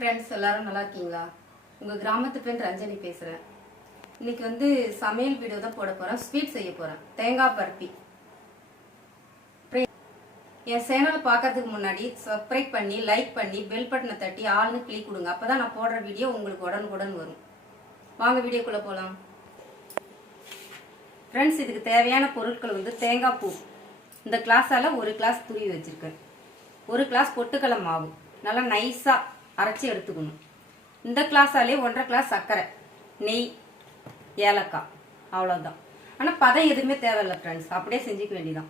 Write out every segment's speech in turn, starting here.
Friends எல்லாரும் நல்லா இருக்கீங்களா? உங்கள் கிராமத்து பெண் ரஞ்சனி பேசுகிறேன். இன்னைக்கு சமையல் வீடியோ தான் போட போகிறேன். ஸ்வீட் செய்ய போகிறேன், தேங்காய் பர்பி. என் சேனலை பார்க்கறதுக்கு முன்னாடி சப்ஸ்கிரைப் பண்ணி லைக் பண்ணி பெல் பட்டனை தட்டி ஆள்னு கிளிக் கொடுங்க. அப்போ தான் நான் போடுற வீடியோ உங்களுக்கு உடனுக்குடன் வரும். வாங்க வீடியோக்குள்ளே போகலாம். ஃப்ரெண்ட்ஸ், இதுக்கு தேவையான பொருட்கள் தேங்காய் பூ. இந்த கிளாஸால் ஒரு கிளாஸ் துருவி வச்சுருக்கேன். ஒரு கிளாஸ் பொட்டுக்கடலை மாவு நல்லா நைஸாக அரைச்சி எடுத்துக்கணும். இந்த கிளாஸாலே 1.5 கிளாஸ் சர்க்கரை, நெய், ஏலக்காய், அவ்வளோதான். ஆனால் பதம் எதுவுமே தேவையில்லை ஃப்ரெண்ட்ஸ், அப்படியே செஞ்சுக்க வேண்டியதான்.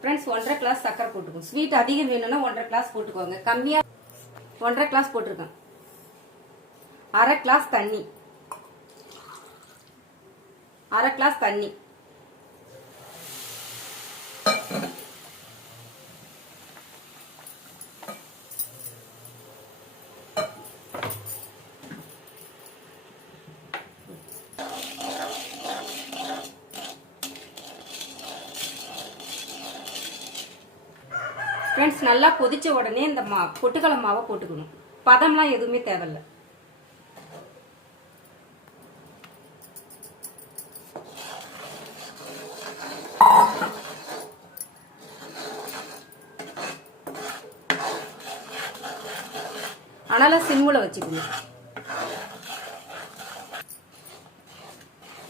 ஃப்ரெண்ட்ஸ், 1.5 கிளாஸ் சர்க்கரை போட்டுக்கோங்க. ஸ்வீட் அதிகம் வேணும்னா 1.5 கிளாஸ் போட்டுக்கோங்க. கம்மியாக 1.5 கிளாஸ் போட்டிருக்கேன். 1/2 கிளாஸ் தண்ணி, 1/2 கிளாஸ் தண்ணி. ஃப்ரெண்ட்ஸ், நல்லா கொதிச்ச உடனே இந்த பொட்டுக்கடலை மாவை போட்டுக்கணும். பதம்லாம் எதுவுமே தேவையில்லை. அதனால சிம்முல வச்சுக்கணும்.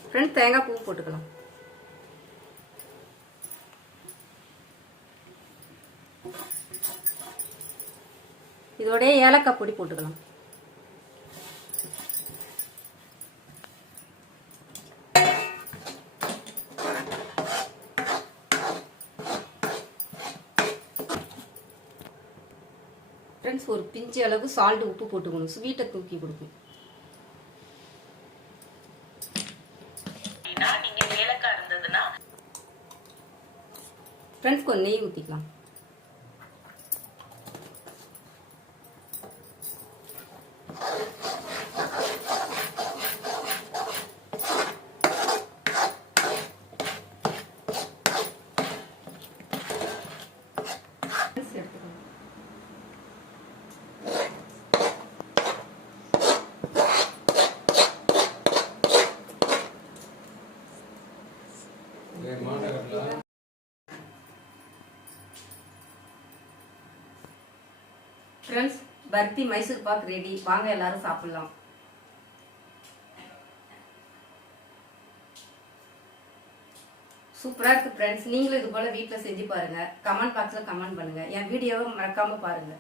ஃப்ரெண்ட்ஸ், தேங்காய் பூ போட்டுக்கலாம். இதோட ஏலக்காய் பொடி போட்டுக்கலாம். ஃப்ரெண்ட்ஸ், ஒரு பிஞ்சு அளவு சால்ட், உப்பு போட்டுக்கணும். ஸ்வீட்டை தூக்கி கொடுக்கும். ஃப்ரெண்ட்ஸ், கொஞ்சம் நெய் ஊற்றிக்கலாம். Friends, barfi Mysore pak ready. வாங்க எல்லாரும் சாப்பிடலாம். சூப்பரா இருக்கு ஃப்ரெண்ட்ஸ். நீங்களும் இது போல வீட்டில் செஞ்சு பாருங்க. கமெண்ட் பாக்ஸ்ல கமெண்ட் பண்ணுங்க. என் வீடியோவை மறக்காம பாருங்க.